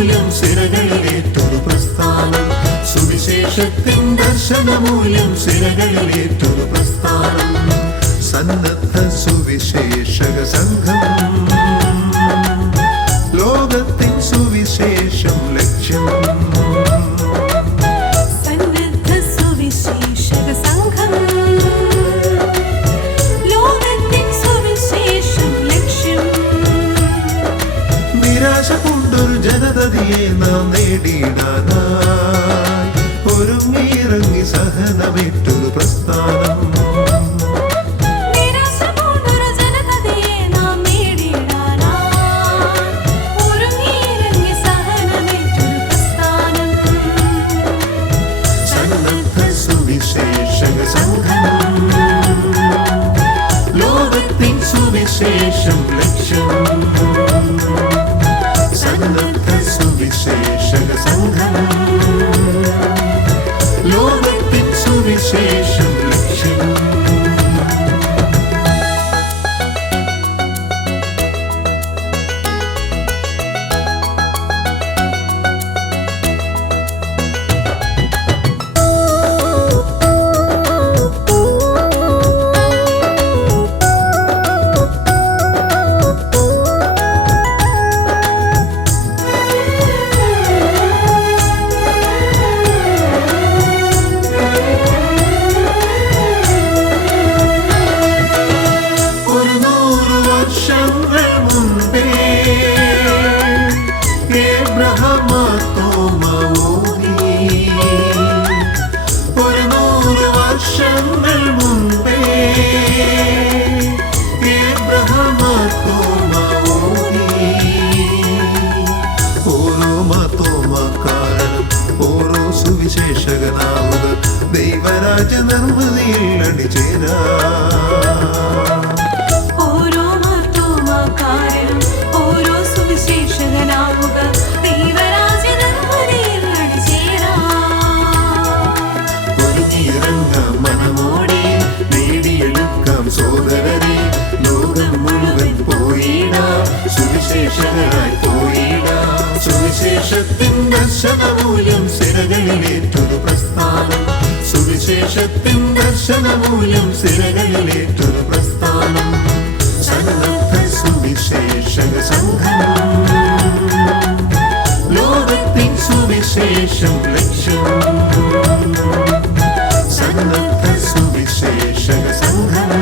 ദർശനമൂലം സിരകളിലേറ്റൊരു പ്രസ്ഥാനം സുവിശേഷത്തിൻ ദർശനമൂലം സിരകളിലേറ്റൊരു പ്രസ്ഥാനം സന്നദ്ധ സുവിശേഷക സംഘം ലോകത്തിൻ സുവിശേഷം ലക്ഷ്യം സന്നദ്ധ സുവിശേഷക സംഘം ലോകത്തിൻ സുവിശേഷം ലക്ഷ്യം നിരാശ കൊണ്ടൊരു ജനതയെ നാം നേടിയിടാനായി ഒരുങ്ങിയിറങ്ങി സഹനമേറ്റൊരു പ്രസ്ഥാനം സുവിശേഷക സംഘം ലോകത്തിൻ സുവിശേഷം ലക്ഷ്യം സന്നദ്ധ സുവിശേഷക സംഘം ലോകത്തിൻ സുവിശേഷം ലക്ഷ്യം സുവിശേഷകനാവുക ദൈവരാജ നിർമ്മിതിയിൽ അണിചേരാ ഓരോ മാർത്തോമാക്കാരനും ഓരോ സുവിശേഷകനാവുക ദൈവരാജ നിർമ്മിതിയിൽ അണിചേരാ ഒരുങ്ങിയിറങ്ങാം മനമോടെ നേടിയെടുക്കാം സോദരരെ ലോകം മുഴുവൻ പോയിടാം സുവിശേഷകരായി പോയിടാം സുവിശേഷത്തിൻ ദർശനമൂലം സിരകളിലേറ്റൊരു പ്രസ്ഥാനം സുവിശേഷത്തിൻ ദർശനമൂലം സിരകളിലേറ്റൊരു പ്രസ്ഥാനം സന്നദ്ധ സുവിശേഷക സംഘം ലോകത്തിൻ സുവിശേഷം ലക്ഷ്യം സന്നദ്ധ സുവിശേഷക സംഘം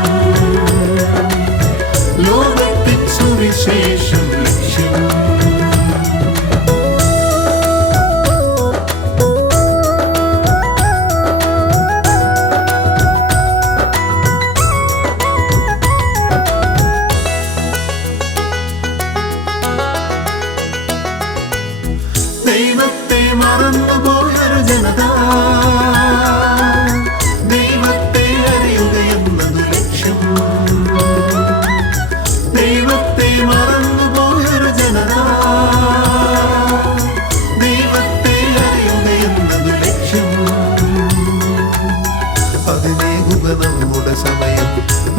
ലോകത്തിൻ സുവിശേഷം ലക്ഷ്യം ദൈവത്തെ മറന്നുപോയൊരു ജനത ദൈവത്തെ അറിയുകയെന്നതു ലക്ഷ്യം ദൈവത്തെ മറന്നുപോയൊരു ജനത ദൈവത്തെ അറിയുകയെന്നതു ലക്ഷ്യം അതിനേകുക നമ്മുടെ സമയം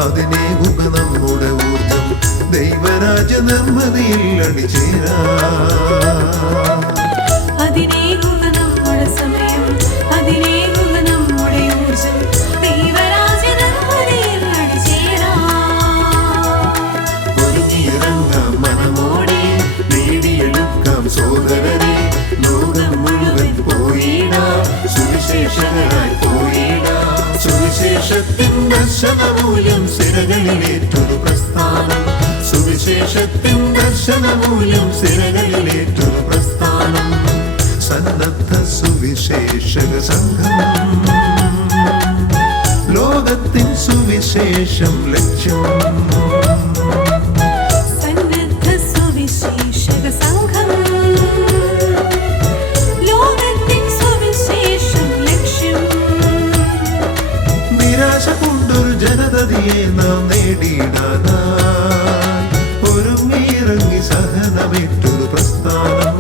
അതിനേകുക നമ്മുടെ ഊർജം ദൈവരാജ നിർമ്മിതിയിൽ അണിചേരാ അതിനേകുക നമ്മുടെ സമയം അതിനേകുക നമ്മുടെ ഊർജം ദൈവരാജ നിർമ്മിതിയിൽ അണിചേരാ ഒരുങ്ങിയിറങ്ങാം മനമോടെ നേടിയെടുക്കാം സോദരരെ ലോകം മുഴുവൻ പോയിടാം സുവിശേഷകരായി പോയിടാം സുവിശേഷത്തിൻ ദർശനമൂലം സിരകളിലേറ്റൊരു പ്രസ്ഥാനം സുവിശേഷത്തിൻ ദർശനമൂലം സിരകളിലേറ്റൊരു പ്രസ്ഥാനം സന്നദ്ധ സുവിശേഷക സംഘം ലോകത്തിൻ സുവിശേഷം ലക്ഷ്യം സന്നദ്ധ സുവിശേഷക സംഘം ലോകത്തിൻ സുവിശേഷം ലക്ഷ്യം നിരാശ കൊണ്ടൊരു ജനതയെ നാം നേടിയിടാനായി ഒരുങ്ങിയിറങ്ങി സഹനമേറ്റൊരു പ്രസ്ഥാനം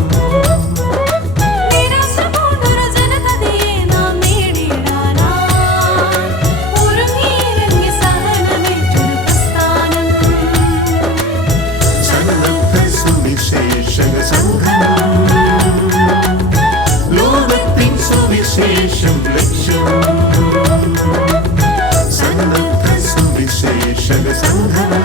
സുവിശേഷക സംഘം സുവിശേഷക സംഘമേ